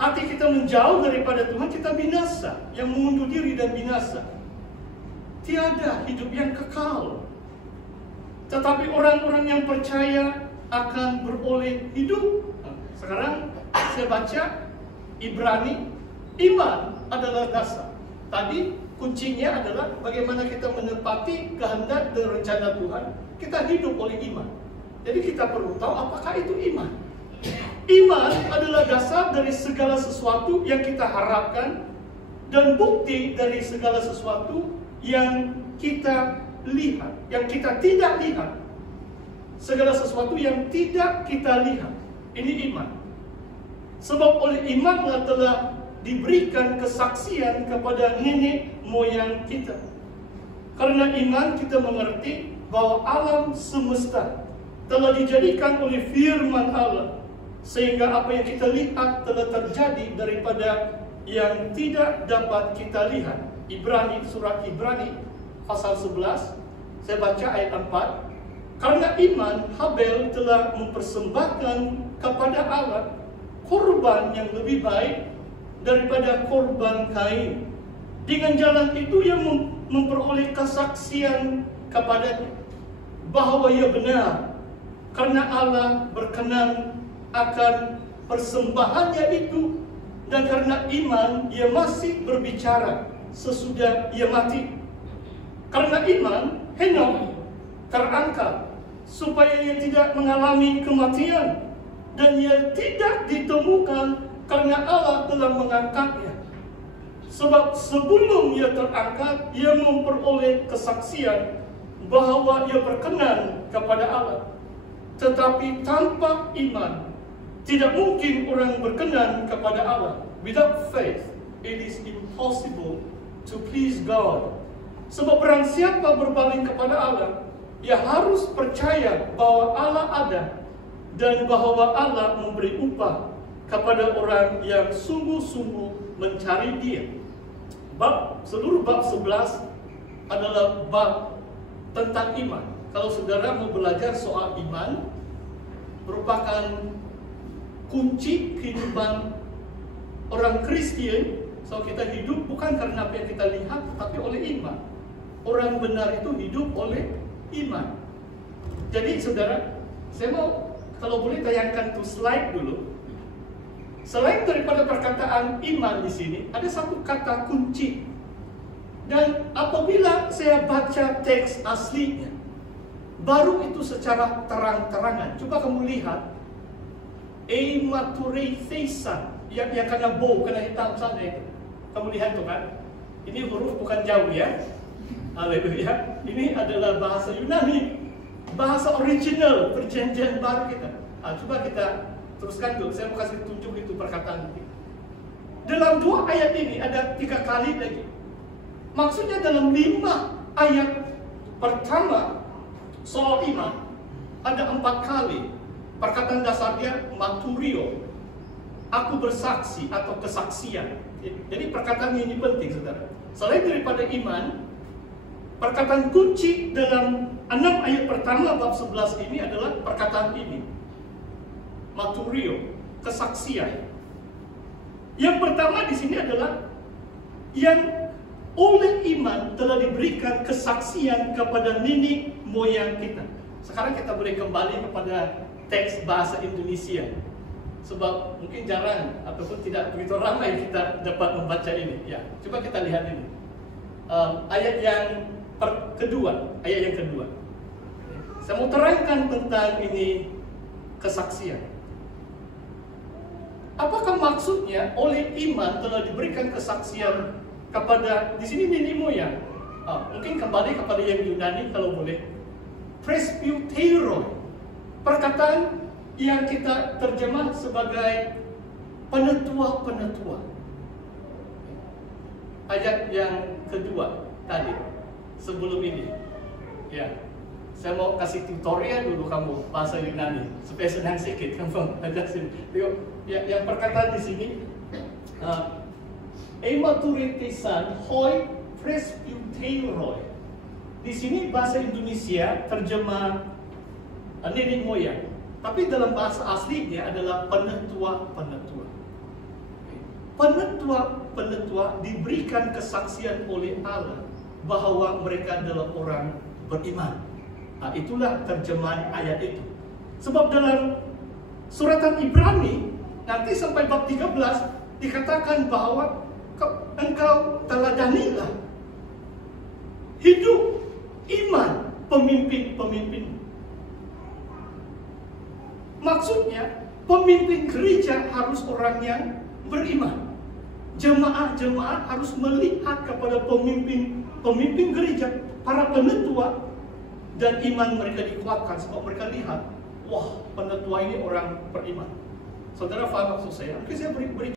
hati kita menjauh daripada Tuhan, kita binasa, yang mengundur diri dan binasa. Tiada hidup yang kekal. Tetapi orang-orang yang percaya akan beroleh hidup. Sekarang saya baca Ibrani, iman adalah dasar. Tadi kuncinya adalah bagaimana kita menepati kehendak dan rencana Tuhan. Kita hidup oleh iman. Jadi kita perlu tahu apakah itu iman. Iman adalah dasar dari segala sesuatu yang kita harapkan dan bukti dari segala sesuatu yang kita lihat, yang kita tidak lihat. Segala sesuatu yang tidak kita lihat. Ini iman. Sebab oleh imanlah telah diberikan kesaksian kepada nenek moyang kita. Karena iman kita mengerti bahwa alam semesta telah dijadikan oleh firman Allah, sehingga apa yang kita lihat telah terjadi daripada yang tidak dapat kita lihat. Ibrani, surat Ibrani pasal 11, saya baca ayat 4. Karena iman, Habel telah mempersembahkan kepada Allah korban yang lebih baik daripada korban Kain. Dengan jalan itu ia memperoleh kesaksian kepadanya bahwa ia benar, karena Allah berkenan akan persembahannya itu, dan karena iman ia masih berbicara sesudah ia mati. Karena iman, Henok terangkat supaya ia tidak mengalami kematian, dan ia tidak ditemukan karena Allah telah mengangkatnya. Sebab sebelum ia terangkat, ia memperoleh kesaksian bahwa ia berkenan kepada Allah. Tetapi tanpa iman, tidak mungkin orang berkenan kepada Allah. Without faith, it is impossible to please God. Sebab barang siapa berpaling kepada Allah, ia harus percaya bahwa Allah ada dan bahwa Allah memberi upah kepada orang yang sungguh-sungguh mencari Dia. Seluruh bab 11 adalah bab tentang iman. Kalau saudara mau belajar soal iman, merupakan kunci kehidupan orang Kristen. So kita hidup bukan karena apa yang kita lihat, tapi oleh iman. Orang benar itu hidup oleh iman. Jadi saudara, saya mau kalau boleh tayangkan tuh slide dulu. Selain daripada perkataan iman di sini, ada satu kata kunci. Dan apabila saya baca teks aslinya, baru itu secara terang-terangan. Coba kamu lihat, ematurethesan, yang kena bow, kena hitam sana itu. Kamu lihat tuh kan? Ini huruf bukan jauh ya. Haleluya. Ini adalah bahasa Yunani, bahasa original perjanjian baru kita. Coba kita teruskan dulu. Saya mau kasih tunjuk itu perkataan ini. Dalam 2 ayat ini ada 3 kali lagi. Maksudnya dalam 5 ayat pertama soal iman ada 4 kali. Perkataan dasarnya maturio, aku bersaksi atau kesaksian. Jadi perkataan ini penting, saudara. Selain daripada iman, perkataan kunci dalam 6 ayat pertama bab 11 ini adalah perkataan ini, maturio, kesaksian. Yang pertama di sini adalah yang oleh iman telah diberikan kesaksian kepada nenek moyang kita. Sekarang kita boleh kembali kepada teks bahasa Indonesia, sebab mungkin jarang ataupun tidak begitu ramai kita dapat membaca ini. Ya, coba kita lihat ini. Ayat yang kedua. Saya mau terangkan tentang ini kesaksian. Apakah maksudnya oleh iman telah diberikan kesaksian kepada di sini nenek moyang? Mungkin kembali kepada yang Yunani kalau boleh. Presbyteroi, perkataan yang kita terjemah sebagai penetua-penetua. Ayat yang kedua tadi, sebelum ini. Ya, saya mau kasih tutorial dulu kamu bahasa Yunani supaya senang sedikit kamu belajar sini. Yang perkataan di sini, ematurethesan hoi presbyteroi. Di sini bahasa Indonesia terjemah nenek moyang, tapi dalam bahasa aslinya adalah penetua-penetua. penetua diberikan kesaksian oleh Allah bahwa mereka adalah orang beriman. Nah, itulah terjemahan ayat itu. Sebab dalam suratan Ibrani nanti sampai bab 13 dikatakan bahwa engkau teladanilah hidup iman pemimpin-pemimpin. Maksudnya pemimpin gereja harus orang yang beriman. Jemaat-jemaat harus melihat kepada pemimpin gereja, para penetua, dan iman mereka dikuatkan sebab mereka lihat, wah, penetua ini orang beriman. Saudara faham maksud saya? Mungkin saya beri